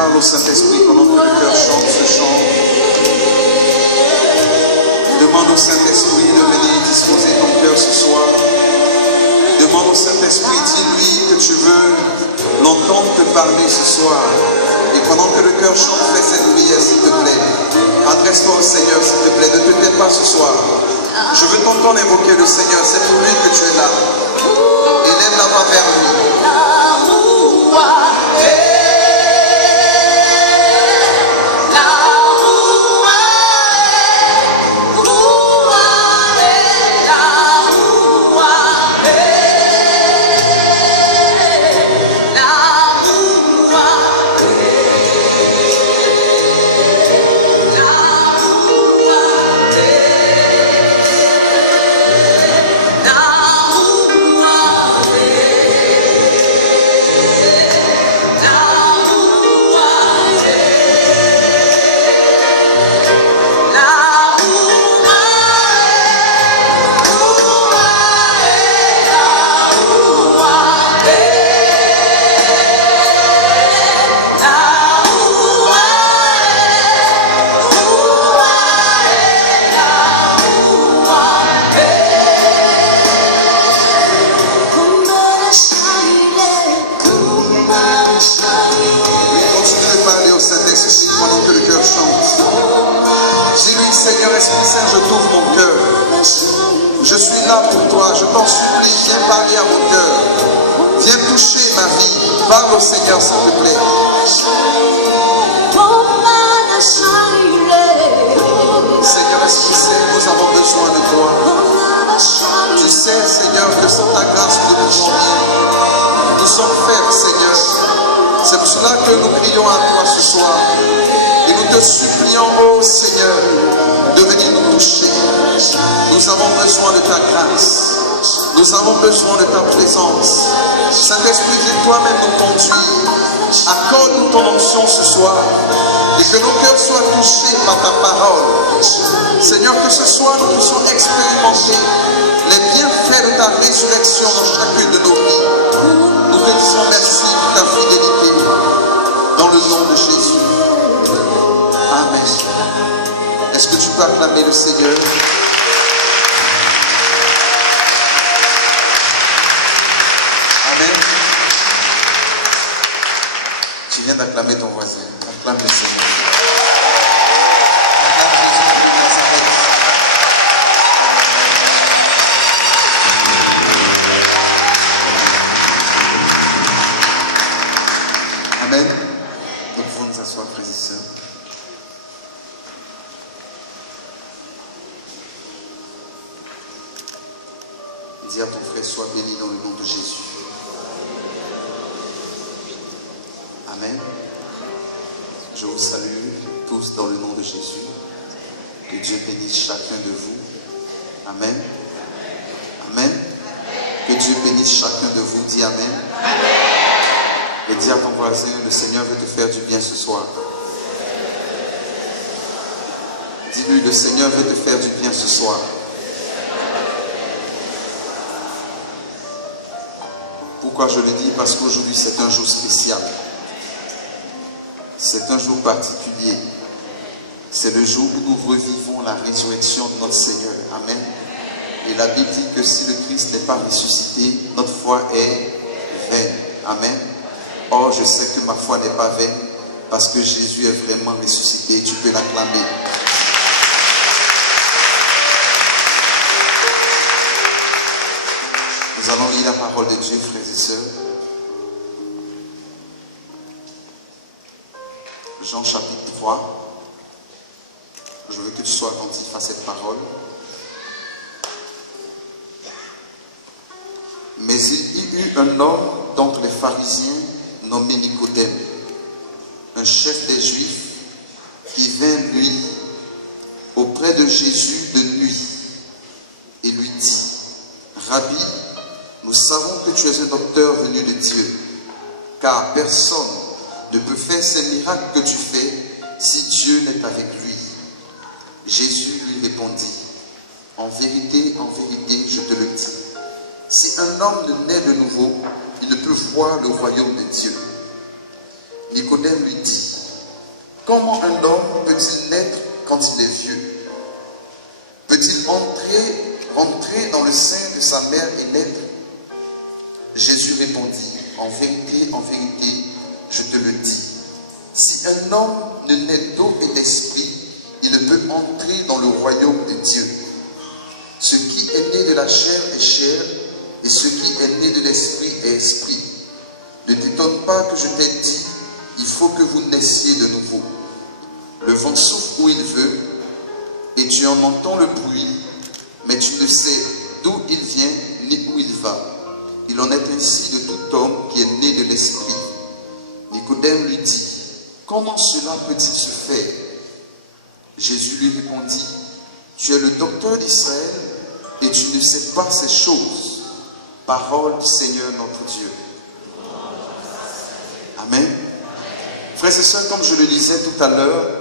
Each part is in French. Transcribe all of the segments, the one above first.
Parle au Saint-Esprit pendant que le cœur chante ce chant. Demande au Saint-Esprit de venir disposer ton cœur ce soir. Demande au Saint-Esprit, dis-lui que tu veux l'entendre te parler ce soir. Et pendant que le cœur chante, fais cette prière, s'il te plaît. Adresse-toi au Seigneur, s'il te plaît. Ne te tais pas ce soir. Je veux t'entendre invoquer le Seigneur. C'est pour lui que tu es là. Élève la voix vers lui. Seigneur Esprit Saint, je t'ouvre mon cœur. Je suis là pour toi. Je t'en supplie, viens parler à mon cœur. Viens toucher ma vie. Parle au Seigneur, s'il te plaît. Seigneur Esprit Saint, nous avons besoin de toi. Tu sais, Seigneur, que sans ta grâce, nous ne pouvons rien. Nous sommes faibles, Seigneur. C'est pour cela que nous crions à toi ce soir. Et nous te supplions, ô Seigneur, de venir nous toucher. Nous avons besoin de ta grâce. Nous avons besoin de ta présence. Saint-Esprit, viens toi-même nous conduire. Accorde-nous ton onction ce soir. Et que nos cœurs soient touchés par ta parole. Seigneur, que ce soir nous puissions expérimenter les bienfaits de ta résurrection dans chacune de nos vies. Nous te disons merci pour ta fidélité. Dans le nom de Jésus. Amen. Est-ce que tu peux acclamer le Seigneur? Amen. Tu viens d'acclamer ton voisin. Acclame le Seigneur. Amen. Nous pouvons nous asseoir, frères et sœurs. Dis à ton frère, sois béni dans le nom de Jésus. Amen. Je vous salue tous dans le nom de Jésus. Que Dieu bénisse chacun de vous. Amen. Amen. Que Dieu bénisse chacun de vous. Dis Amen. Et dis à ton voisin, le Seigneur veut te faire du bien ce soir. Dis-lui, le Seigneur veut te faire du bien ce soir. Pourquoi je le dis? Parce qu'aujourd'hui c'est un jour spécial. C'est un jour particulier. C'est le jour où nous revivons la résurrection de notre Seigneur. Amen. Et la Bible dit que si le Christ n'est pas ressuscité, notre foi est vaine. Amen. Or, je sais que ma foi n'est pas vaine parce que Jésus est vraiment ressuscité. Tu peux l'acclamer. Nous allons lire la parole de Dieu, frères et sœurs. Jean chapitre 3. Je veux que tu sois attentif à cette parole. Mais il y eut un homme d'entre les pharisiens nommé Nicodème, un chef des Juifs, qui vint lui auprès de Jésus de nuit et lui dit: Rabbi, nous savons que tu es un docteur venu de Dieu, car personne ne peut faire ces miracles que tu fais si Dieu n'est avec lui. Jésus lui répondit: en vérité, je te le dis, si un homme ne naît de nouveau, il ne peut voir le royaume de Dieu. Nicodème lui dit: comment un homme peut-il naître quand il est vieux? Peut-il rentrer dans le sein de sa mère et naître? Jésus répondit, en vérité, je te le dis. Si un homme ne naît d'eau et d'esprit, il ne peut entrer dans le royaume de Dieu. Ce qui est né de la chair est chair, et ce qui est né de l'esprit est esprit. Ne t'étonne pas que je t'ai dit, il faut que vous naissiez de nouveau. Le vent souffle où il veut, et tu en entends le bruit, mais tu ne sais d'où il vient ni où il va. Il en est ainsi de tout homme qui est né de l'esprit. Nicodème lui dit, comment cela peut-il se faire? Jésus lui répondit, tu es le docteur d'Israël et tu ne sais pas ces choses. Parole du Seigneur notre Dieu. Amen. Frères et sœurs, comme je le disais tout à l'heure,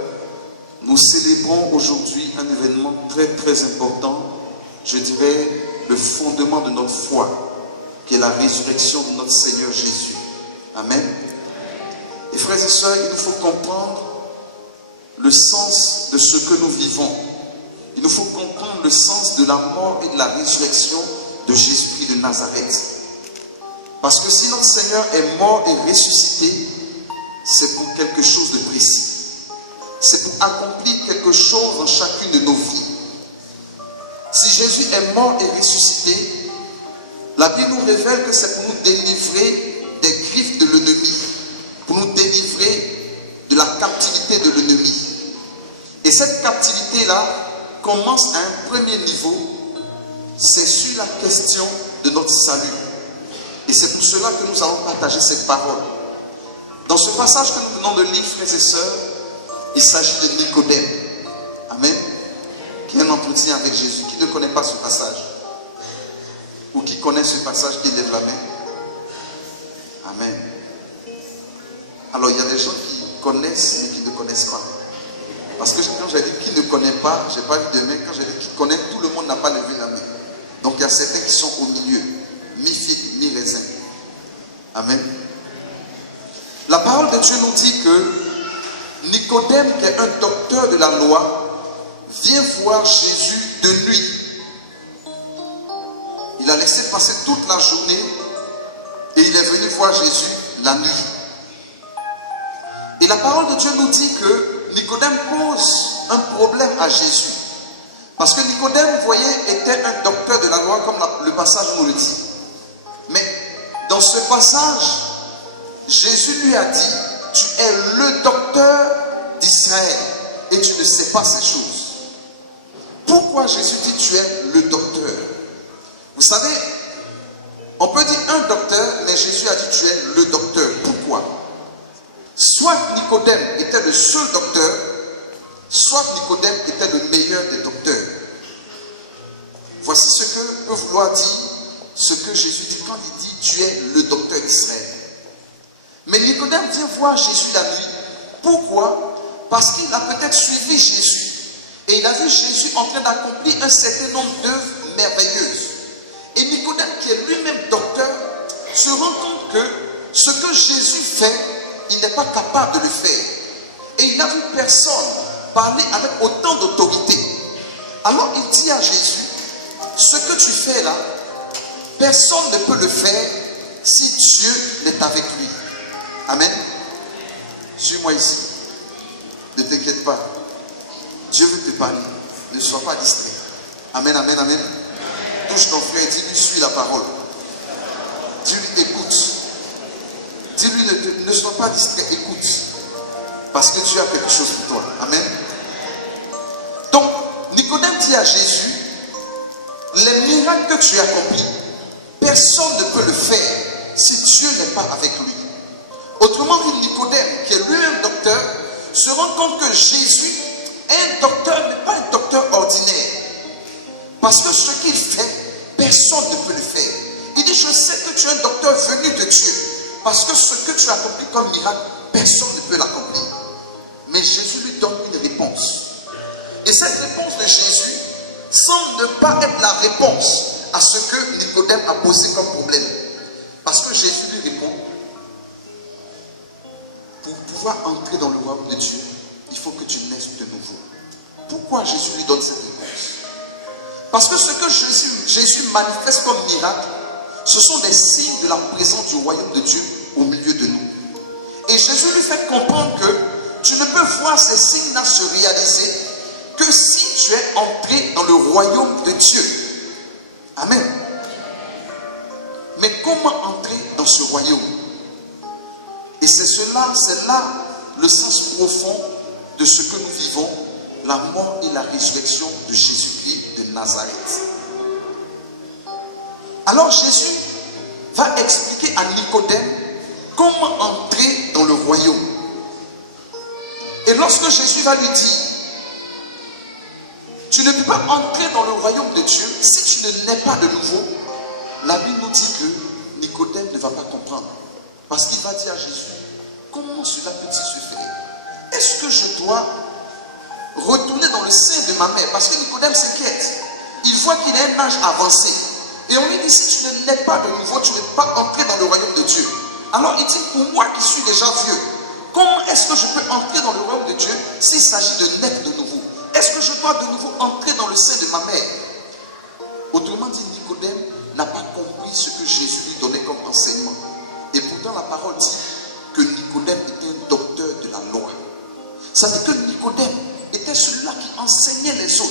nous célébrons aujourd'hui un événement très très important, je dirais le fondement de notre foi, qui est la résurrection de notre Seigneur Jésus. Amen. Et frères et sœurs, il nous faut comprendre le sens de ce que nous vivons. Il nous faut comprendre le sens de la mort et de la résurrection de Jésus-Christ de Nazareth. Parce que si notre Seigneur est mort et ressuscité, c'est pour quelque chose de précis. C'est pour accomplir quelque chose dans chacune de nos vies. Si Jésus est mort et ressuscité, la Bible nous révèle que c'est pour nous délivrer des griffes de l'ennemi, pour nous délivrer de la captivité de l'ennemi. Et cette captivité-là commence à un premier niveau, c'est sur la question de notre salut. Et c'est pour cela que nous allons partager cette parole. Dans ce passage que nous venons de lire, frères et sœurs, il s'agit de Nicodème. Amen. Qui a un entretien avec Jésus. Qui ne connaît pas ce passage? Ou qui connaît ce passage, qui lève la main? Amen. Alors il y a des gens qui connaissent mais qui ne connaissent pas. Parce que quand j'ai dit qui ne connaît pas, je n'ai pas vu de main. Quand j'ai dit qui connaît, tout le monde n'a pas levé la main. Donc il y a certains qui sont au milieu, mi-figue, mi-raisin. Amen. La parole de Dieu nous dit que Nicodème, qui est un docteur de la loi, vient voir Jésus de nuit. Il a laissé passer toute la journée et il est venu voir Jésus la nuit. Et la parole de Dieu nous dit que Nicodème pose un problème à Jésus. Parce que Nicodème, vous voyez, était un docteur de la loi, comme le passage nous le dit. Mais dans ce passage, Jésus lui a dit, tu es le docteur d'Israël et tu ne sais pas ces choses. Pourquoi Jésus dit tu es le docteur? Vous savez, on peut dire un docteur, mais Jésus a dit tu es le docteur. Pourquoi? Soit Nicodème était le seul docteur, soit Nicodème était le meilleur des docteurs. Voici ce que peut vouloir dire ce que Jésus dit quand il dit tu es le docteur d'Israël. Mais Nicodème vient voir Jésus la nuit. Pourquoi? Parce qu'il a peut-être suivi Jésus et il a vu Jésus en train d'accomplir un certain nombre d'œuvres merveilleuses. Et Nicodème, qui est lui-même docteur, se rend compte que ce que Jésus fait, il n'est pas capable de le faire. Et il n'a vu personne parler avec autant d'autorité. Alors il dit à Jésus, ce que tu fais là, personne ne peut le faire si Dieu n'est avec lui. Amen. Suis-moi ici. Ne t'inquiète pas. Dieu veut te parler. Ne sois pas distrait. Amen, amen, amen. Touche ton frère et dis-lui, suis la parole. Dis-lui, écoute. Dis-lui, ne sois pas distrait, écoute. Parce que Dieu a quelque chose pour toi. Amen. Donc, Nicodème dit à Jésus, les miracles que tu accomplis, personne ne peut le faire si Dieu n'est pas avec lui. Autrement dit, Nicodème, qui est lui-même docteur, se rend compte que Jésus est un docteur, mais pas un docteur ordinaire. Parce que ce qu'il fait, personne ne peut le faire. Il dit, je sais que tu es un docteur venu de Dieu. Parce que ce que tu as accompli comme miracle, personne ne peut l'accomplir. Mais Jésus lui donne une réponse. Et cette réponse de Jésus semble ne pas être la réponse à ce que Nicodème a posé comme problème. Parce que Jésus lui répond, pour pouvoir entrer dans le royaume de Dieu, il faut que tu naisses de nouveau. Pourquoi Jésus lui donne cette réponse? Parce que ce que Jésus manifeste comme miracle, ce sont des signes de la présence du royaume de Dieu au milieu de nous. Et Jésus lui fait comprendre que tu ne peux voir ces signes-là se réaliser que si tu es entré dans le royaume de Dieu. Amen. Mais comment entrer dans ce royaume? Et c'est là le sens profond de ce que nous vivons, la mort et la résurrection de Jésus-Christ de Nazareth. Alors Jésus va expliquer à Nicodème comment entrer dans le royaume. Et lorsque Jésus va lui dire, tu ne peux pas entrer dans le royaume de Dieu si tu ne nais pas de nouveau, la Bible nous dit que Nicodème ne va pas comprendre. Parce qu'il va dire à Jésus, comment cela peut-il se faire? Est-ce que je dois retourner dans le sein de ma mère? Parce que Nicodème s'inquiète. Il voit qu'il a un âge avancé. Et on lui dit, si tu ne nais pas de nouveau, tu ne peux pas entrer dans le royaume de Dieu. Alors il dit, pour moi qui suis déjà vieux, comment est-ce que je peux entrer dans le royaume de Dieu s'il s'agit de naître de nouveau? Est-ce que je dois de nouveau entrer dans le sein de ma mère? Autrement dit, Nicodème n'a pas compris ce que Jésus lui donnait comme enseignement. Et pourtant la parole dit que Nicodème était un docteur de la loi. Ça veut dire que Nicodème était celui-là qui enseignait les autres.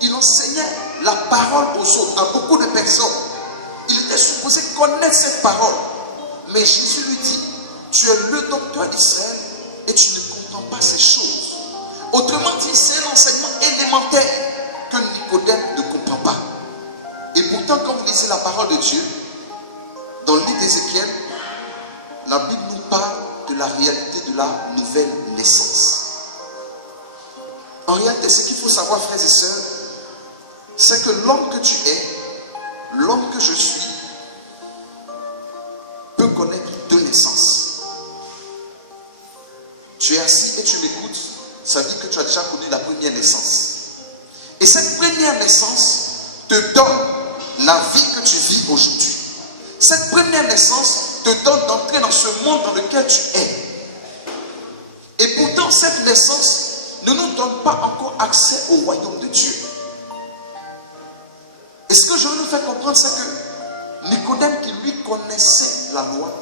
Il enseignait la parole aux autres, à beaucoup de personnes. Il était supposé connaître cette parole. Mais Jésus lui dit, tu es le docteur d'Israël et tu ne comprends pas ces choses. Autrement dit, c'est un enseignement élémentaire que Nicodème ne comprend pas. Et pourtant, quand vous lisez la parole de Dieu, dans le livre d'Ézéchiel, la Bible nous parle de la réalité de la nouvelle naissance. En réalité, ce qu'il faut savoir, frères et sœurs, c'est que l'homme que tu es, l'homme que je suis, peut connaître deux naissances. Tu es assis et tu m'écoutes, ça veut dire que tu as déjà connu la première naissance. Et cette première naissance te donne la vie que tu vis aujourd'hui. Cette première naissance te donne d'entrer dans ce monde dans lequel tu es. Et pourtant, cette naissance ne nous donne pas encore accès au royaume de Dieu. Et ce que je veux nous faire comprendre, c'est que Nicodème, qui lui connaissait la loi,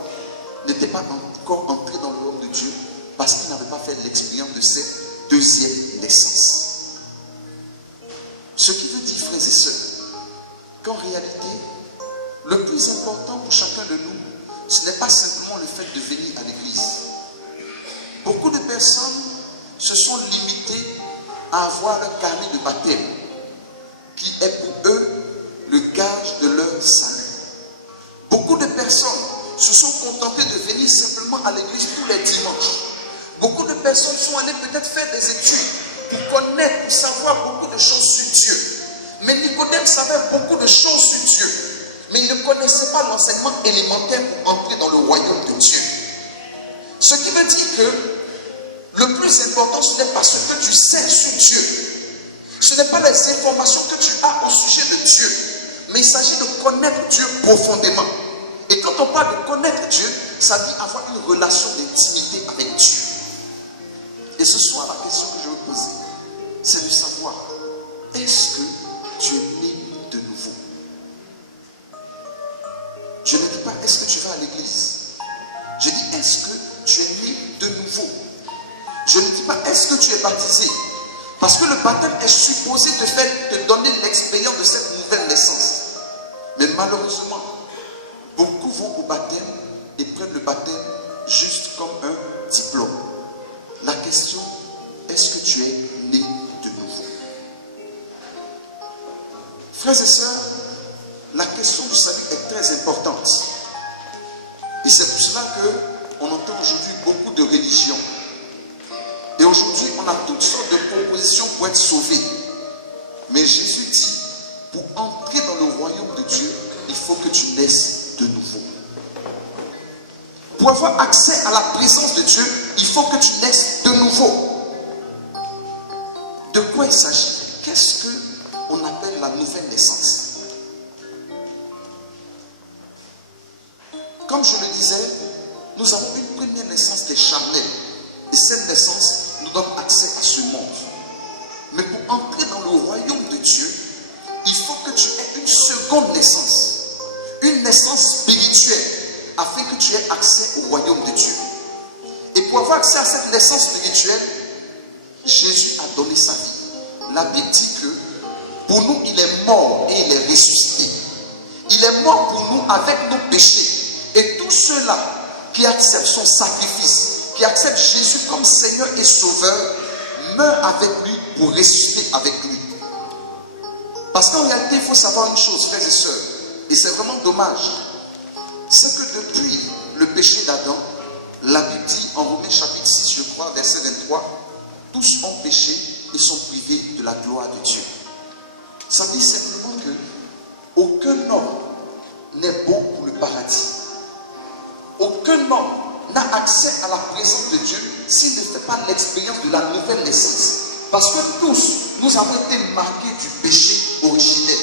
n'était pas encore entré dans le royaume de Dieu parce qu'il n'avait pas fait l'expérience de cette deuxième naissance. Ce qui veut dire, frères et sœurs, qu'en réalité, le plus important pour chacun de nous, ce n'est pas simplement le fait de venir à l'église. Beaucoup de personnes se sont limitées à avoir un carnet de baptême qui est pour eux le gage de leur salut. Beaucoup de personnes se sont contentées de venir simplement à l'église tous les dimanches. Beaucoup de personnes sont allées peut-être faire des études pour connaître, pour savoir beaucoup de choses sur Dieu. Mais Nicodème savait beaucoup de choses sur Dieu. Mais il ne connaissait pas l'enseignement élémentaire pour entrer dans le royaume de Dieu. Ce qui veut dire que le plus important, ce n'est pas ce que tu sais sur Dieu. Ce n'est pas les informations que tu as au sujet de Dieu. Mais il s'agit de connaître Dieu profondément. Et quand on parle de connaître Dieu, ça dit avoir une relation d'intimité avec Dieu. Et ce soir, la question que je veux poser, c'est de savoir, est-ce que tu es né de nouveau? Je ne dis pas, est-ce que tu vas à l'église? Je dis, est-ce que tu es né de nouveau? Je ne dis pas, est-ce que tu es baptisé? Parce que le baptême est supposé te donner l'expérience de cette nouvelle naissance. Mais malheureusement, beaucoup vont au baptême et prennent le baptême juste comme un diplôme. La question, est-ce que tu es né de nouveau? Frères et sœurs, la question du salut est très importante. Et c'est pour cela qu'on entend aujourd'hui beaucoup de religions. Et aujourd'hui, on a toutes sortes de propositions pour être sauvé. Mais Jésus dit, pour entrer dans le royaume de Dieu, il faut que tu naisses de nouveau. Pour avoir accès à la présence de Dieu, il faut que tu naisses de nouveau. De quoi il s'agit? Qu'est-ce qu'on appelle la nouvelle naissance? Comme je le disais, nous avons une première naissance qui est charnelle. Et cette naissance nous donne accès à ce monde. Mais pour entrer dans le royaume de Dieu, il faut que tu aies une seconde naissance. Une naissance spirituelle, afin que tu aies accès au royaume de Dieu. Et pour avoir accès à cette naissance spirituelle, Jésus a donné sa vie. La Bible dit que pour nous, il est mort et il est ressuscité. Il est mort pour nous avec nos péchés. Et tous ceux-là qui acceptent son sacrifice, qui acceptent Jésus comme Seigneur et Sauveur, meurent avec lui pour ressusciter avec lui. Parce qu'en réalité, il faut savoir une chose, frères et sœurs, et c'est vraiment dommage, c'est que depuis le péché d'Adam, la Bible dit en Romains chapitre 6, je crois, verset 23, tous ont péché et sont privés de la gloire de Dieu. Ça dit simplement que aucun homme n'est bon pour le paradis. Aucun homme n'a accès à la présence de Dieu s'il ne fait pas l'expérience de la nouvelle naissance. Parce que tous, nous avons été marqués du péché originel.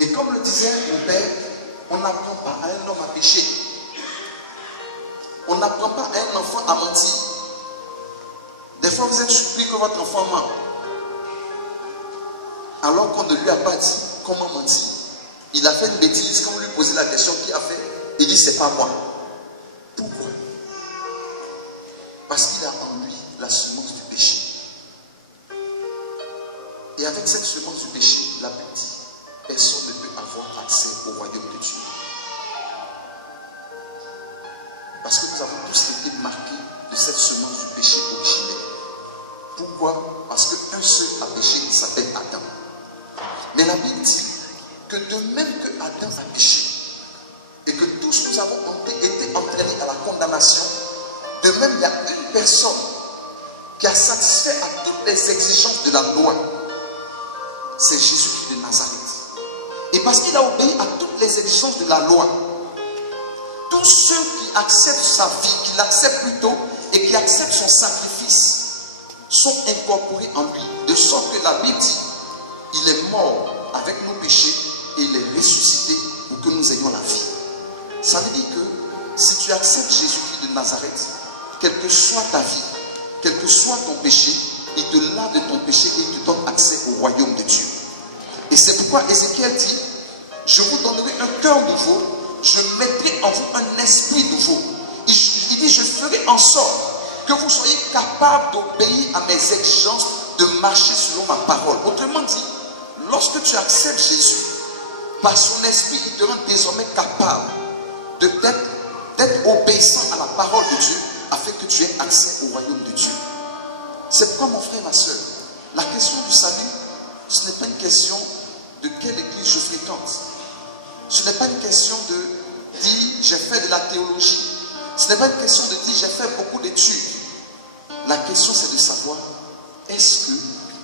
Et comme le disait mon père, on n'apprend pas à un homme à pécher. On n'apprend pas à un enfant à mentir. Des fois, vous êtes surpris que votre enfant ment. Alors qu'on ne lui a pas dit comment mentir. Il a fait une bêtise, quand vous lui posez la question qui a fait, il dit c'est pas moi. Pourquoi? Parce qu'il a en lui la semence du péché. Et avec cette semence du péché, la Bible dit, personne ne peut avoir accès au royaume de Dieu. Parce que nous avons tous été marqués de cette semence du péché originel. Pourquoi? Parce qu'un seul a péché, il s'appelle Adam. Mais la Bible dit que de même que Adam a péché, et que tous nous avons été entraînés à la condamnation, de même il y a une personne qui a satisfait à toutes les exigences de la loi. C'est Jésus-Christ de Nazareth. Et parce qu'il a obéi à toutes les exigences de la loi, tous ceux qui acceptent sa vie, qui l'acceptent plutôt, et qui acceptent son sacrifice, sont incorporés en lui. De sorte que la Bible dit, il est mort avec nos péchés et il est ressuscité pour que nous ayons la vie. Ça veut dire que si tu acceptes Jésus-Christ de Nazareth, quelle que soit ta vie, quel que soit ton péché, il te lave de ton péché et il te donne accès au royaume de Dieu. Et c'est pourquoi Ézéchiel dit, je vous donnerai un cœur nouveau, je mettrai en vous un esprit nouveau. Il dit, je ferai en sorte que vous soyez capables d'obéir à mes exigences, de marcher selon ma parole. Autrement dit, lorsque tu acceptes Jésus, par son esprit, il te rend désormais capable d'être obéissant à la parole de Dieu, afin que tu aies accès au royaume de Dieu. C'est pourquoi, mon frère, ma soeur, la question du salut, ce n'est pas une question de quelle église je fréquente. Ce n'est pas une question de dire j'ai fait de la théologie. Ce n'est pas une question de dire j'ai fait beaucoup d'études. La question, c'est de savoir, est-ce que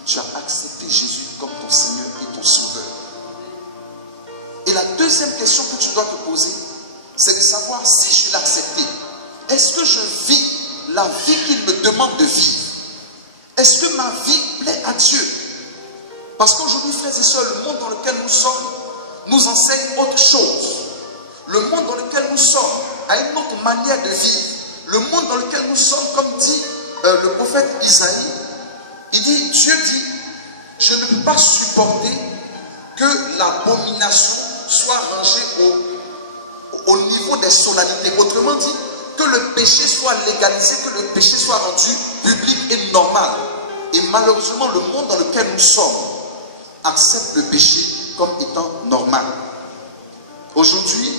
tu as accepté Jésus comme ton Seigneur et ton Sauveur? Et la deuxième question que tu dois te poser, c'est de savoir si je l'ai accepté. Est-ce que je vis la vie qu'il me demande de vivre? Est-ce que ma vie plaît à Dieu? Parce qu'aujourd'hui, frères et sœurs, le monde dans lequel nous sommes nous enseigne autre chose. Le monde dans lequel nous sommes a une autre manière de vivre. Le monde dans lequel nous sommes, comme dit le prophète Isaïe, il dit, Dieu dit, je ne peux pas supporter que l'abomination soit rangée au niveau des solennalités. Autrement dit, que le péché soit légalisé, que le péché soit rendu public et normal. Et malheureusement, le monde dans lequel nous sommes accepte le péché comme étant normal. Aujourd'hui,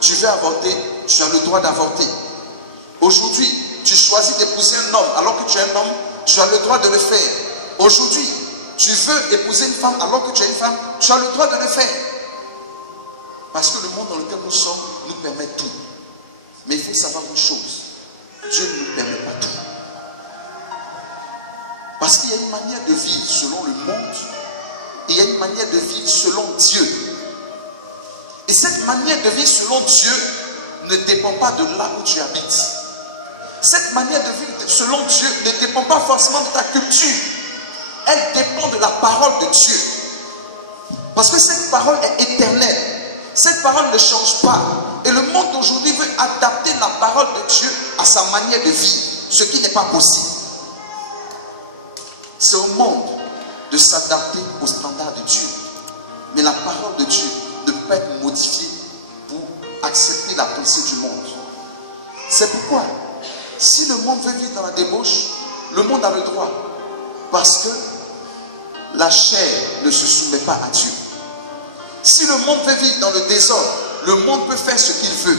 tu veux avorter, tu as le droit d'avorter. Aujourd'hui, tu choisis d'épouser un homme alors que tu es un homme, tu as le droit de le faire. Aujourd'hui, tu veux épouser une femme alors que tu es une femme, tu as le droit de le faire. Parce que le monde dans lequel nous sommes nous permet tout. Mais il faut savoir une chose, Dieu ne nous permet pas tout. Parce qu'il y a une manière de vivre selon le monde et il y a une manière de vivre selon Dieu. Et cette manière de vivre selon Dieu ne dépend pas de là où tu habites. Cette manière de vivre selon Dieu ne dépend pas forcément de ta culture. Elle dépend de la parole de Dieu. Parce que cette parole est éternelle. Cette parole ne change pas. Et le monde d'aujourd'hui veut adapter la parole de Dieu à sa manière de vivre. Ce qui n'est pas possible. C'est au monde de s'adapter aux standards de Dieu. Mais la parole de Dieu ne peut pas être modifiée pour accepter la pensée du monde. C'est pourquoi, si le monde veut vivre dans la débauche, le monde a le droit. Parce que la chair ne se soumet pas à Dieu. Si le monde veut vivre dans le désordre, le monde peut faire ce qu'il veut.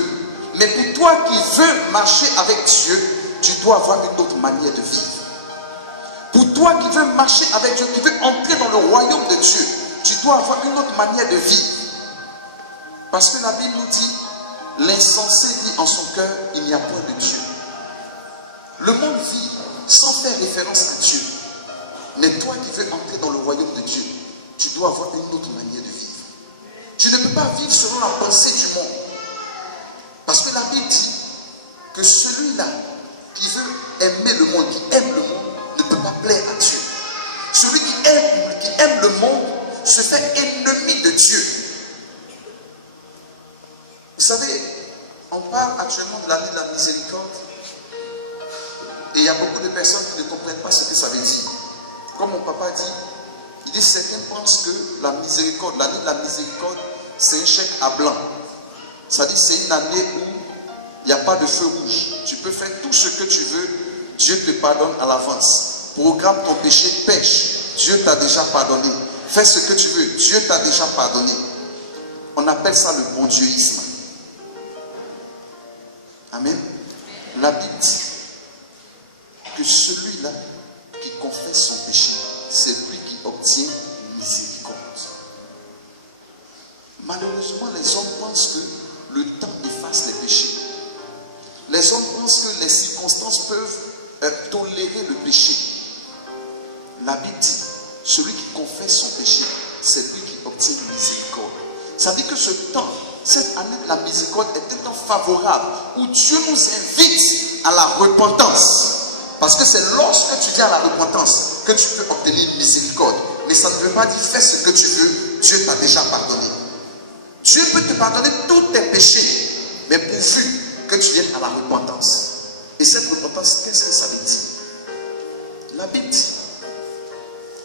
Mais pour toi qui veux marcher avec Dieu, tu dois avoir une autre manière de vivre. Pour toi qui veux marcher avec Dieu, qui veux entrer dans le royaume de Dieu, tu dois avoir une autre manière de vivre. Parce que la Bible nous dit, l'insensé dit en son cœur, il n'y a point de Dieu. Le monde vit sans faire référence à Dieu. Mais toi qui veux entrer dans le royaume de Dieu, tu dois avoir une autre manière de vivre. Tu ne peux pas vivre selon la pensée du monde. Parce que la Bible dit que celui-là qui veut aimer le monde, qui aime le monde, ne peut pas plaire à Dieu. Celui qui aime le monde se fait ennemi de Dieu. Vous savez, on parle actuellement de l'année de la miséricorde. Et il y a beaucoup de personnes qui ne comprennent pas ce que ça veut dire. Comme mon papa dit, il dit certains pensent que la miséricorde, l'année de la miséricorde, c'est un chèque à blanc. Ça dit c'est une année où il n'y a pas de feu rouge. Tu peux faire tout ce que tu veux, Dieu te pardonne à l'avance. Programme ton péché, pêche, Dieu t'a déjà pardonné. Fais ce que tu veux, Dieu t'a déjà pardonné. On appelle ça le bon dieuisme. Amen. La Bible dit que celui-là qui confesse son péché, c'est lui qui obtient miséricorde. Malheureusement, les hommes pensent que le temps efface les péchés. Les hommes pensent que les circonstances peuvent tolérer le péché. La Bible dit, celui qui confesse son péché, c'est lui qui obtient miséricorde. Ça dit que ce temps, cette année de la miséricorde est un temps favorable où Dieu nous invite à la repentance. Parce que c'est lorsque tu dis à la repentance que tu peux obtenir une miséricorde. Mais ça ne veut pas dire fais ce que tu veux, Dieu t'a déjà pardonné. Dieu peut te pardonner tous tes péchés, mais pourvu que tu viennes à la repentance. Et cette repentance, qu'est-ce que ça veut dire? La Bible dit,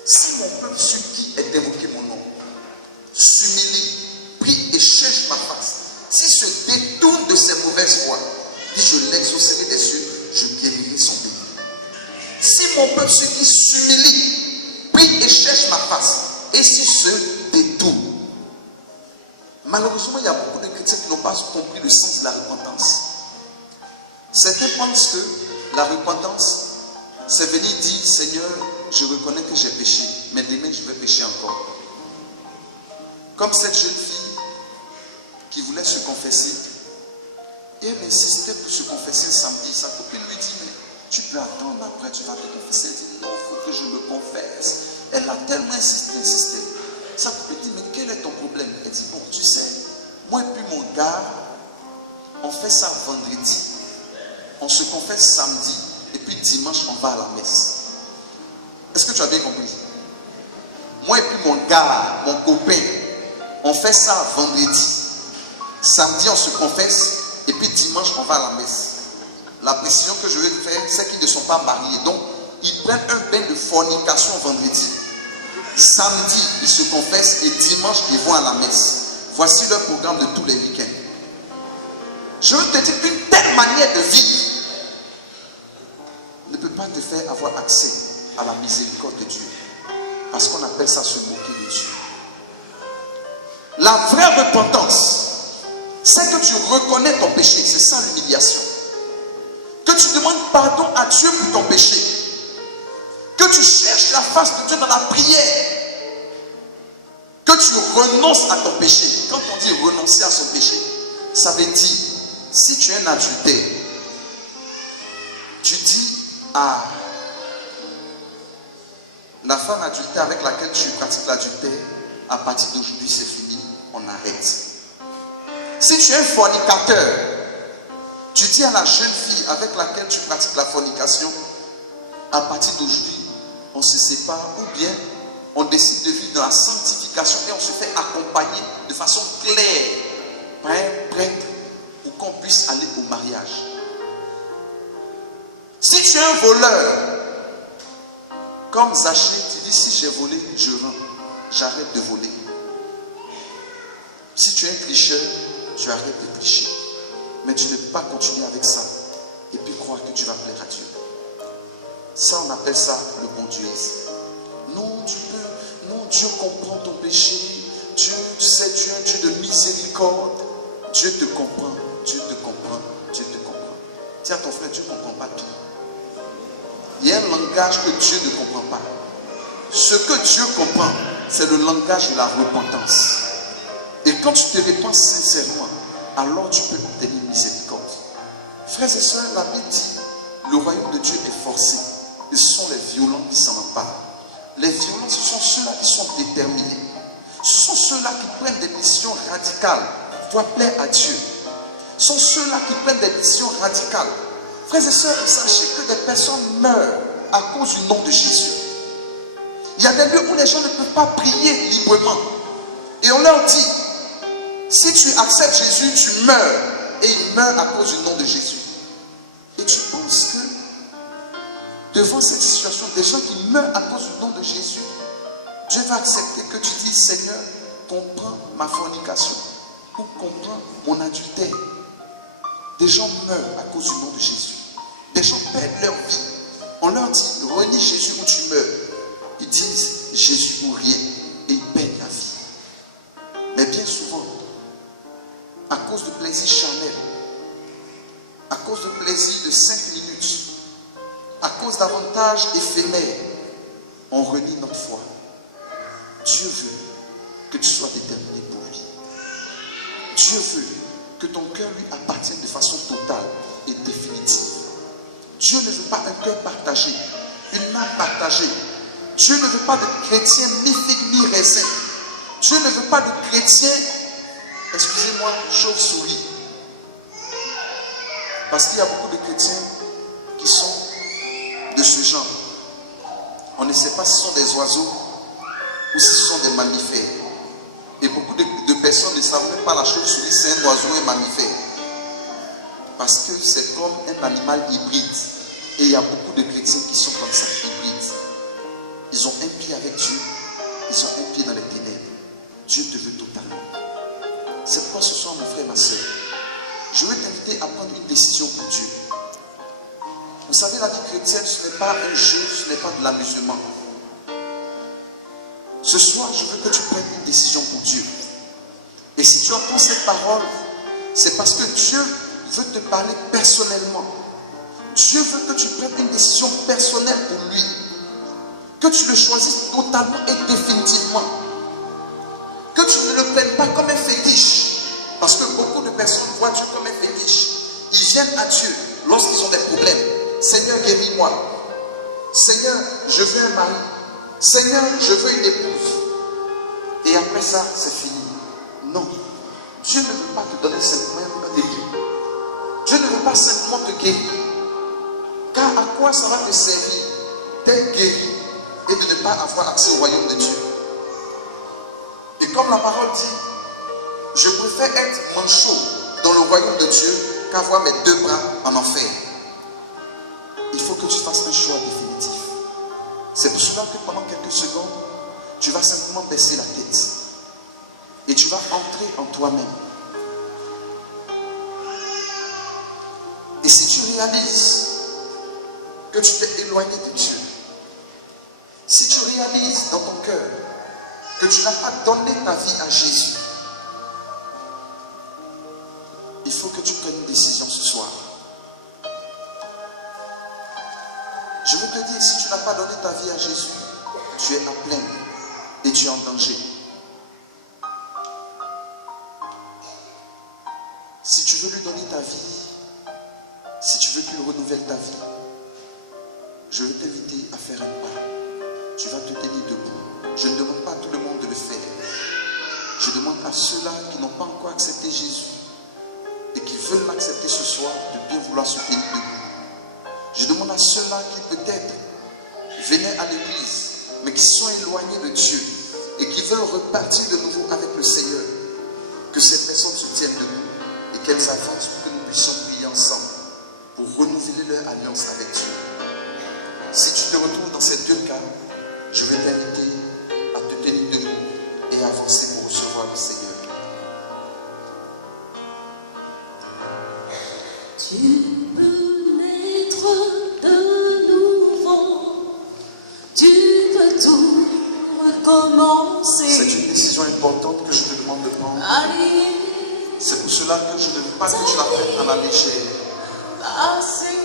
si mon peuple sur qui est invoqué mon nom s'humilie, prie et cherche ma face, s'il se détourne de ses mauvaises voies, dit je l'exaucerai des cieux, je guérirai son pays. Si mon peuple sur qui s'humilie, prie et cherche ma face, et s'il se détourne. Malheureusement, il y a beaucoup de chrétiens qui n'ont pas compris le sens de la repentance. Certains pensent que la repentance, c'est venir dire, Seigneur, je reconnais que j'ai péché, mais demain je vais pécher encore. Comme cette jeune fille qui voulait se confesser, et elle insistait pour se confesser samedi. Sa copine lui dit, mais tu peux attendre, après tu vas te confesser. Elle dit, non, il faut que je me confesse. Elle a tellement insisté. Sa copine dit, mais quel est ton problème? Elle dit, bon, tu sais, moi et puis mon gars, on fait ça vendredi. On se confesse samedi, et puis dimanche, on va à la messe. Est-ce que tu as bien compris? Moi et puis mon gars, mon copain, on fait ça vendredi. Samedi, on se confesse, et puis dimanche, on va à la messe. La précision que je vais faire, c'est qu'ils ne sont pas mariés. Donc, ils prennent un bain de fornication vendredi. Samedi, ils se confessent et dimanche, ils vont à la messe. Voici leur programme de tous les week-ends. Je veux te dire qu'une telle manière de vivre ne peut pas te faire avoir accès à la miséricorde de Dieu. Parce qu'on appelle ça se moquer de Dieu. La vraie repentance, c'est que tu reconnais ton péché. C'est ça l'humiliation. Que tu demandes pardon à Dieu pour ton péché. Que tu cherches la face de Dieu dans la prière. Que tu renonces à ton péché. Quand on dit renoncer à son péché, ça veut dire, si tu es un adultère, tu dis à la femme adultère avec laquelle tu pratiques l'adultère, à partir d'aujourd'hui c'est fini, on arrête. Si tu es un fornicateur, tu dis à la jeune fille avec laquelle tu pratiques la fornication, à partir d'aujourd'hui, on se sépare, ou bien on décide de vivre dans la sanctification et on se fait accompagner de façon claire par un prêtre pour qu'on puisse aller au mariage. Si tu es un voleur, Comme Zachée, tu dis, si j'ai volé, je rends. J'arrête de voler. Si tu es un tricheur, tu arrêtes de tricher. Mais tu ne peux pas continuer avec ça et puis croire que tu vas plaire à Dieu. Ça, on appelle ça le bon Dieuisme. Non, Dieu comprend ton péché. Dieu, tu sais, Dieu est un Dieu de miséricorde. Dieu te comprend, Dieu te comprend, Dieu te comprend. Dis à ton frère, Dieu ne comprend pas tout. Il y a un langage que Dieu ne comprend pas. Ce que Dieu comprend, c'est le langage de la repentance. Et quand tu te répands sincèrement, alors tu peux obtenir miséricorde. Frères et sœurs, la Bible dit, le royaume de Dieu est forcé. Et ce sont les violents qui s'en emparent. Les violents, ce sont ceux-là qui sont déterminés. Ce sont ceux-là qui prennent des décisions radicales pour plaire à Dieu. Ce sont ceux-là qui prennent des décisions radicales. Frères et sœurs, sachez que des personnes meurent à cause du nom de Jésus. Il y a des lieux où les gens ne peuvent pas prier librement. Et on leur dit, si tu acceptes Jésus, tu meurs. Et ils meurent à cause du nom de Jésus. Et tu penses que devant cette situation, des gens qui meurent à cause du nom de Jésus, Dieu va accepter que tu dises, Seigneur, comprends ma fornication ou comprends mon adultère. Des gens meurent à cause du nom de Jésus. Des gens perdent leur vie. On leur dit, renie Jésus ou tu meurs. Ils disent, Jésus ou rien. Et ils perdent la vie. Mais bien souvent, à cause de plaisir charnel, à cause de plaisir de 5 minutes, à cause d'avantages éphémères, on renie notre foi. Dieu veut que tu sois déterminé pour lui. Dieu veut que ton cœur lui appartienne de façon totale et définitive. Dieu ne veut pas un cœur partagé, une âme partagée. Dieu ne veut pas de chrétiens mi-figue, mi-raisin. Dieu ne veut pas de chrétiens, excusez-moi, chauve-souris. Parce qu'il y a beaucoup de chrétiens qui sont de ce genre. On ne sait pas si ce sont des oiseaux ou si ce sont des mammifères. Et beaucoup de personnes ne savent même pas la chauve-souris, c'est un oiseau, un mammifère. Parce que c'est comme un animal hybride. Et il y a beaucoup de chrétiens qui sont comme ça, hybrides. Ils ont un pied avec Dieu, ils ont un pied dans les ténèbres. Dieu te veut totalement. C'est pourquoi ce soir, mon frère, ma soeur, je veux t'inviter à prendre une décision pour Dieu. Vous savez, la vie chrétienne, ce n'est pas un jeu, ce n'est pas de l'amusement. Ce soir, je veux que tu prennes une décision pour Dieu. Et si tu entends cette parole, c'est parce que Dieu veut te parler personnellement. Dieu veut que tu prennes une décision personnelle pour lui. Que tu le choisisses totalement et définitivement. Que tu ne le prennes pas comme un fétiche. Parce que beaucoup de personnes voient Dieu comme un fétiche. Ils viennent à Dieu lorsqu'ils ont des problèmes. Seigneur, guéris-moi. Seigneur, je veux un mari. Seigneur, je veux une épouse. Et après ça, c'est fini. Non. Dieu ne veut pas te donner simplement un époux. Dieu ne veut pas simplement te guérir. Car à quoi ça va te servir d'être guéri et de ne pas avoir accès au royaume de Dieu? Et comme la parole dit, je préfère être manchot dans le royaume de Dieu qu'avoir mes 2 bras en enfer. Il faut que tu fasses un choix définitif. C'est pour cela que pendant quelques secondes, tu vas simplement baisser la tête. Et tu vas entrer en toi-même. Et si tu réalises que tu t'es éloigné de Dieu, si tu réalises dans ton cœur que tu n'as pas donné ta vie à Jésus, il faut que tu prennes une décision ce soir. Je veux te dire, si tu n'as pas donné ta vie à Jésus, tu es à plein et tu es en danger. Si tu veux lui donner ta vie, si tu veux qu'il renouvelle ta vie, je veux t'inviter à faire un pas. Tu vas te tenir debout. Je ne demande pas à tout le monde de le faire. Je demande à ceux-là qui n'ont pas encore accepté Jésus et qui veulent l'accepter ce soir de bien vouloir se tenir debout. Je demande à ceux-là qui peut-être venaient à l'église mais qui sont éloignés de Dieu et qui veulent repartir de nouveau avec le Seigneur, que ces personnes se tiennent debout et qu'elles avancent pour que nous puissions prier ensemble pour renouveler leur alliance avec Dieu. Si tu te retrouves dans ces deux cas, je vais t'inviter à te tenir debout et avancer pour recevoir le Seigneur. Tu peux naître de nouveau, tu peux tout recommencer. C'est une décision importante que je te demande de prendre. Allez, C'est pour cela que je ne veux pas que tu la prennes à la légère. passer.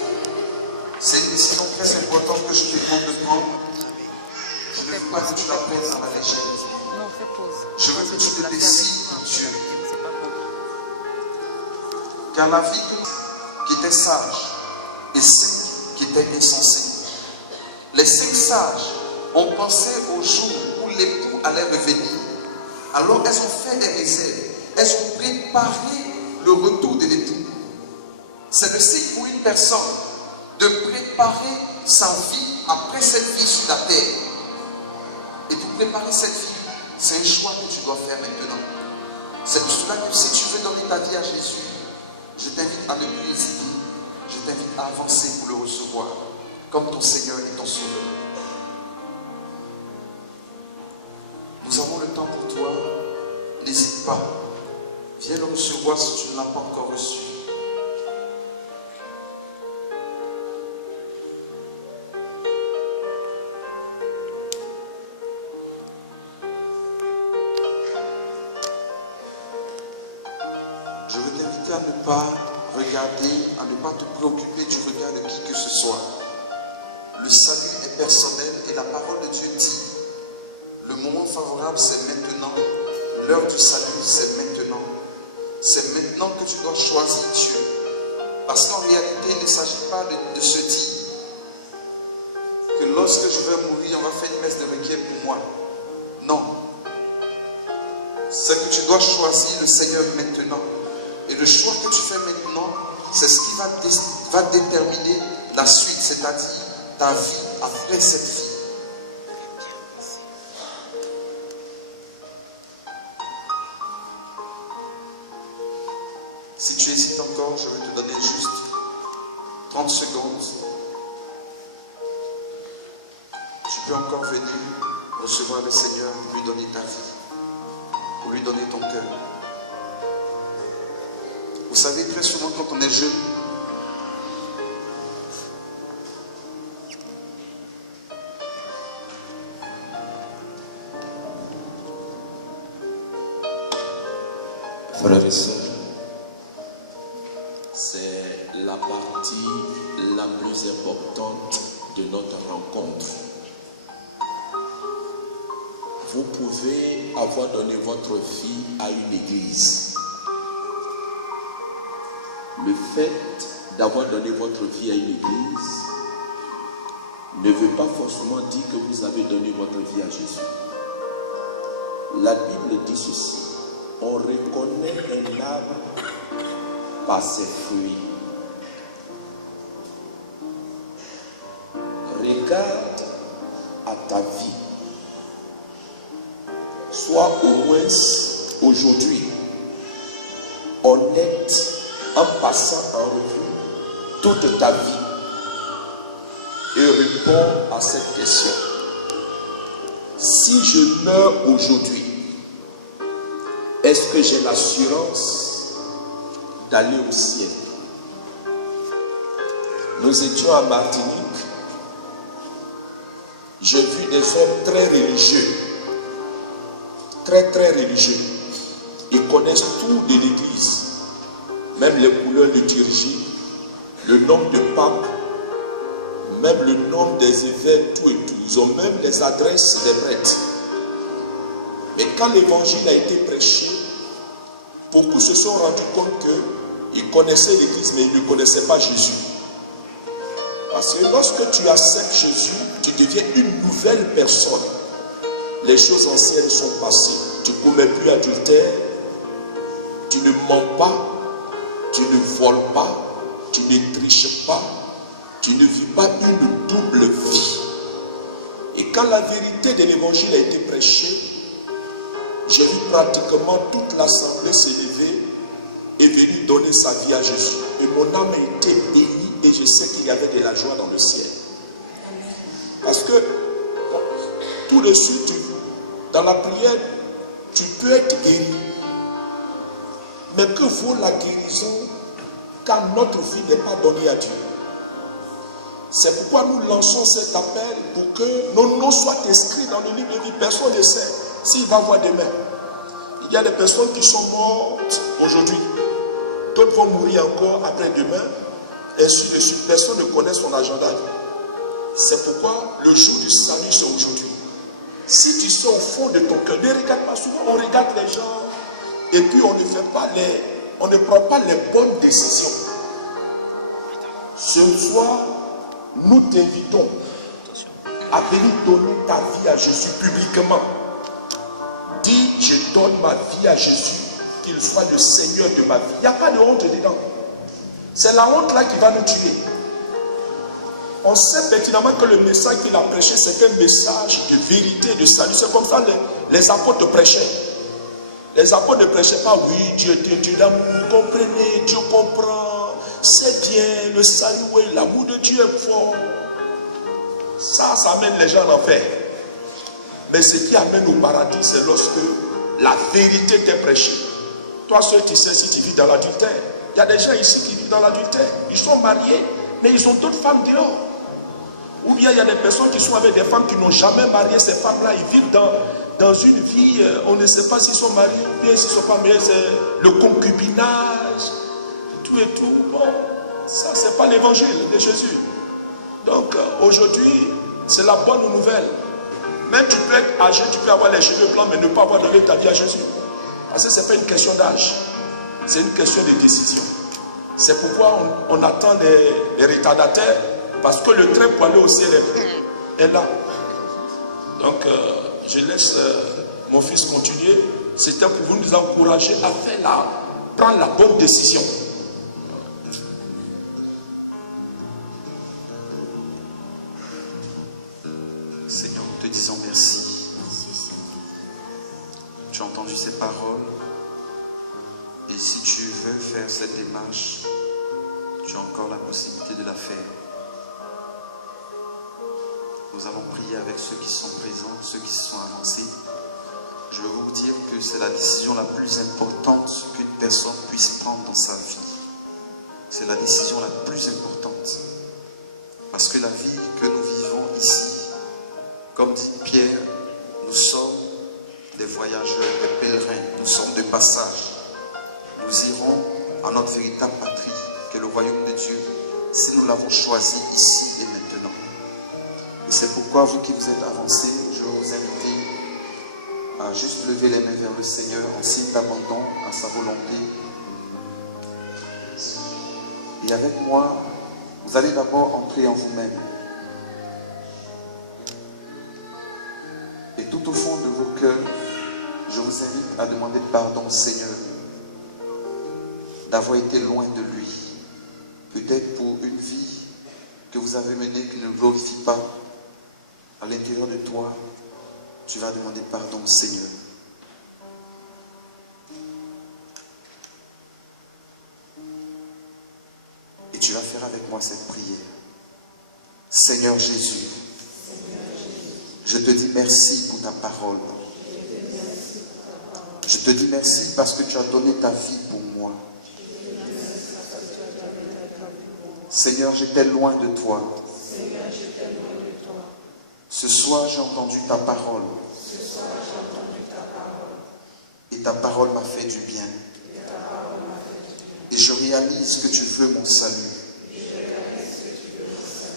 C'est une décision très importante que je te demande de prendre. Je ne veux pas que tu la prennes à la légère. Non, fais pause. Je veux que tu te décides pour Dieu. C'est pas bon. Car la vie qui était sage et celle qui était insensée. Les 5 sages ont pensé au jour où l'époux allait revenir. Alors elles ont fait des réserves. Elles ont préparé le retour de l'époux. C'est le signe pour une personne de préparer sa vie après cette vie sur la terre. Et pour préparer cette vie, c'est un choix que tu dois faire maintenant. C'est pour cela que si tu veux donner ta vie à Jésus, je t'invite à ne plus hésiter. Je t'invite à avancer pour le recevoir comme ton Seigneur et ton Sauveur. Nous avons le temps pour toi. N'hésite pas. Viens le recevoir si tu ne l'as pas encore reçu. Je veux t'inviter à ne pas regarder, à ne pas te préoccuper du regard de qui que ce soit. Le salut est personnel et la parole de Dieu dit, le moment favorable c'est maintenant, l'heure du salut c'est maintenant. C'est maintenant que tu dois choisir Dieu. Parce qu'en réalité, il ne s'agit pas de se dire que lorsque je vais mourir, on va faire une messe de requiem pour moi. Non. C'est que tu dois choisir le Seigneur maintenant. Et le choix que tu fais maintenant, c'est ce qui va déterminer la suite, c'est-à-dire ta vie après cette vie. Si tu hésites encore, je vais te donner juste 30 secondes. Tu peux encore venir recevoir le Seigneur pour lui donner ta vie, pour lui donner ton cœur. Vous savez, très souvent quand on est jeune, frères et sœurs, c'est la partie la plus importante de notre rencontre. Vous pouvez avoir donné votre vie à une église. Le fait d'avoir donné votre vie à une église ne veut pas forcément dire que vous avez donné votre vie à Jésus. La Bible dit ceci: on reconnaît un arbre par ses fruits. Regarde à ta vie. Sois au moins aujourd'hui honnête en passant en revue toute ta vie et réponds à cette question. Si je meurs aujourd'hui, est-ce que j'ai l'assurance d'aller au ciel? Nous étions à Martinique. J'ai vu des hommes très religieux. Très religieux. Ils connaissent tout de l'église. Même les couleurs liturgiques, le nombre de papes, même le nombre des évêques, tout et tout. Ils ont même les adresses des prêtres. Mais quand l'évangile a été prêché, beaucoup se sont rendus compte qu'ils connaissaient l'église, mais ils ne connaissaient pas Jésus. Parce que lorsque tu acceptes Jésus, tu deviens une nouvelle personne. Les choses anciennes sont passées. Tu ne commets plus adultère, tu ne mens pas, tu ne voles pas, tu ne triches pas, tu ne vis pas une double vie. Et quand la vérité de l'évangile a été prêchée, j'ai vu pratiquement toute l'assemblée s'élever et venir donner sa vie à Jésus. Et mon âme a été bénie et je sais qu'il y avait de la joie dans le ciel. Parce que tout de suite, dans la prière, tu peux être guéri. Mais que vaut la guérison quand notre vie n'est pas donnée à Dieu? C'est pourquoi nous lançons cet appel pour que nos noms soient inscrits dans le livre de vie. Personne ne sait s'il va voir demain. Il y a des personnes qui sont mortes aujourd'hui. D'autres vont mourir encore après-demain. Ainsi de suite. Personne ne connaît son agenda. C'est pourquoi le jour du salut, c'est aujourd'hui. Si tu sais au fond de ton cœur, ne regarde pas souvent, on regarde les gens et puis on ne prend pas les bonnes décisions. Ce soir, nous t'invitons à venir donner ta vie à Jésus publiquement. Dis, je donne ma vie à Jésus, qu'il soit le Seigneur de ma vie. Il n'y a pas de honte dedans. C'est la honte là qui va nous tuer. On sait pertinemment que le message qu'il a prêché, c'est un message de vérité, de salut. C'est comme ça les apôtres prêchaient. Les apôtres ne prêchaient pas, oui, Dieu est d'amour, comprenez, Dieu comprend, c'est bien, le salut, oui, l'amour de Dieu est fort. Ça amène les gens en enfer. Mais ce qui amène au paradis, c'est lorsque la vérité t'est prêchée. Toi, seul, tu sais si tu vis dans l'adultère. Il y a des gens ici qui vivent dans l'adultère. Ils sont mariés, mais ils ont d'autres femmes dehors. Ou bien il y a des personnes qui sont avec des femmes qui n'ont jamais marié. Ces femmes-là, ils vivent dans une vie, on ne sait pas s'ils sont mariés ou bien s'ils ne sont pas mariés. C'est le concubinage, tout et tout. Bon, ça, c'est pas l'évangile de Jésus. Donc, aujourd'hui, c'est la bonne nouvelle. Même tu peux être âgé, tu peux avoir les cheveux blancs, mais ne pas avoir donné ta vie à Jésus. Parce que ce n'est pas une question d'âge. C'est une question de décision. C'est pourquoi on attend les retardataires. Parce que le train pour aller au ciel est là. Donc, je laisse mon fils continuer. C'était pour vous nous encourager à prendre la bonne décision. Seigneur, nous te disons merci. Tu as entendu ces paroles. Et si tu veux faire cette démarche, tu as encore la possibilité de la faire. Nous allons prier avec ceux qui sont présents, ceux qui sont avancés. Je veux vous dire que c'est la décision la plus importante qu'une personne puisse prendre dans sa vie. C'est la décision la plus importante. Parce que la vie que nous vivons ici, comme dit Pierre, nous sommes des voyageurs, des pèlerins, nous sommes de passage. Nous irons à notre véritable patrie, qui est le royaume de Dieu, si nous l'avons choisi ici et maintenant. Et c'est pourquoi vous qui vous êtes avancés, je vais vous inviter à juste lever les mains vers le Seigneur en signe d'abandon à sa volonté. Et avec moi, vous allez d'abord entrer en vous-même. Et tout au fond de vos cœurs, je vous invite à demander pardon au Seigneur d'avoir été loin de lui. Peut-être pour une vie que vous avez menée qui ne le glorifie pas. À l'intérieur de toi, tu vas demander pardon au Seigneur. Et tu vas faire avec moi cette prière. Seigneur Jésus, je te dis merci pour ta parole. Je te dis merci parce que tu as donné ta vie pour moi. Seigneur, j'étais loin de toi. Ce soir, j'ai entendu ta parole. Et ta parole m'a fait du bien. Et je réalise que tu veux mon salut.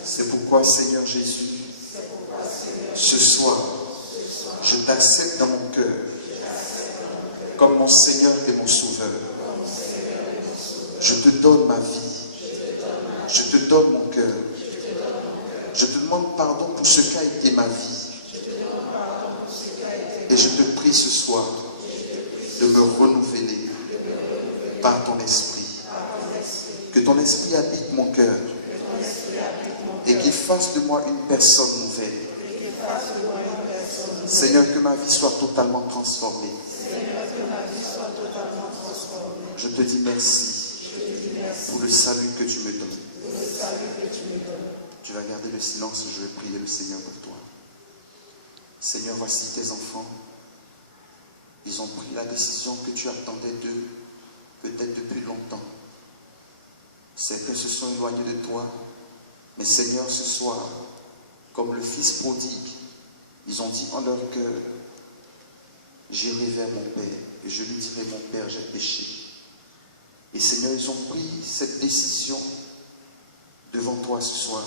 C'est pourquoi, Seigneur Jésus, ce soir, je t'accepte dans mon cœur comme mon Seigneur et mon Sauveur. Je te donne ma vie. Je te donne mon cœur. Je te demande pardon pour ce qu'a été ma vie. Et je te prie ce soir de me renouveler par ton esprit. Que ton esprit habite mon cœur et qu'il fasse de moi une personne nouvelle. Seigneur, que ma vie soit totalement transformée. Je te dis merci pour le salut que tu me donnes. Tu vas garder le silence, je vais prier le Seigneur pour toi. Seigneur, voici tes enfants. Ils ont pris la décision que tu attendais d'eux, peut-être depuis longtemps. Certains se sont éloignés de toi, mais Seigneur, ce soir, comme le Fils prodigue, ils ont dit en leur cœur, j'irai vers mon Père et je lui dirai, mon Père, j'ai péché. Et Seigneur, ils ont pris cette décision devant toi ce soir.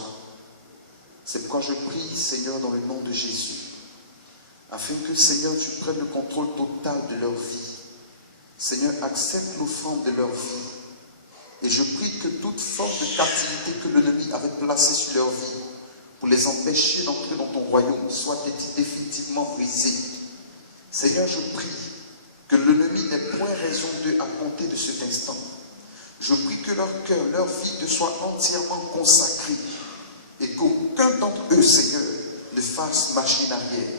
C'est pourquoi je prie, Seigneur, dans le nom de Jésus, afin que, Seigneur, tu prennes le contrôle total de leur vie. Seigneur, accepte l'offrande de leur vie. Et je prie que toute forme de captivité que l'ennemi avait placée sur leur vie, pour les empêcher d'entrer dans ton royaume, soit définitivement brisée. Seigneur, je prie que l'ennemi n'ait point raison d'eux à compter de cet instant. Je prie que leur cœur, leur vie te soit entièrement consacrée et qu'aucun d'entre eux, Seigneur, ne fasse machine arrière.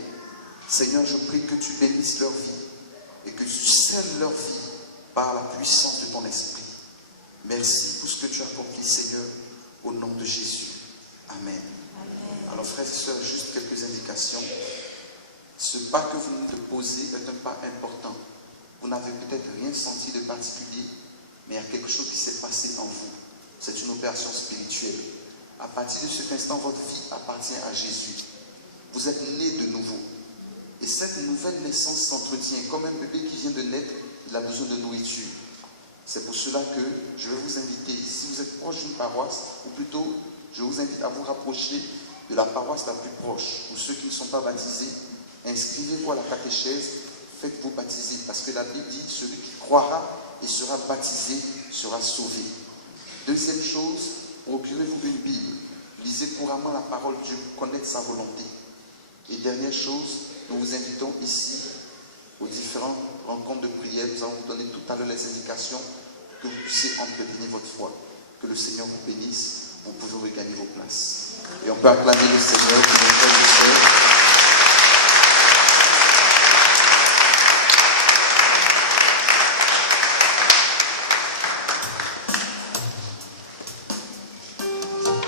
Seigneur, je prie que tu bénisses leur vie et que tu scelles leur vie par la puissance de ton esprit. Merci pour ce que tu as accompli, Seigneur, au nom de Jésus. Amen. Amen. Alors, frères et sœurs, juste quelques indications. Ce pas que vous nous posez est un pas important. Vous n'avez peut-être rien senti de particulier, mais il y a quelque chose qui s'est passé en vous. C'est une opération spirituelle. À partir de cet instant, votre vie appartient à Jésus. Vous êtes né de nouveau. Et cette nouvelle naissance s'entretient. Comme un bébé qui vient de naître, il a besoin de nourriture. C'est pour cela que je vais vous inviter, si vous êtes proche d'une paroisse, ou plutôt, je vous invite à vous rapprocher de la paroisse la plus proche. Pour ceux qui ne sont pas baptisés, inscrivez-vous à la catéchèse, faites-vous baptiser. Parce que la Bible dit, celui qui croira et sera baptisé sera sauvé. Deuxième chose, procurez-vous une Bible. Lisez couramment la parole de Dieu pour connaître sa volonté. Et dernière chose, nous vous invitons ici aux différentes rencontres de prière. Nous allons vous donner tout à l'heure les indications pour que vous puissiez entretenir votre foi. Que le Seigneur vous bénisse. Vous pouvez regagner vos places. Et on peut acclamer le Seigneur pour nos frères et sœurs.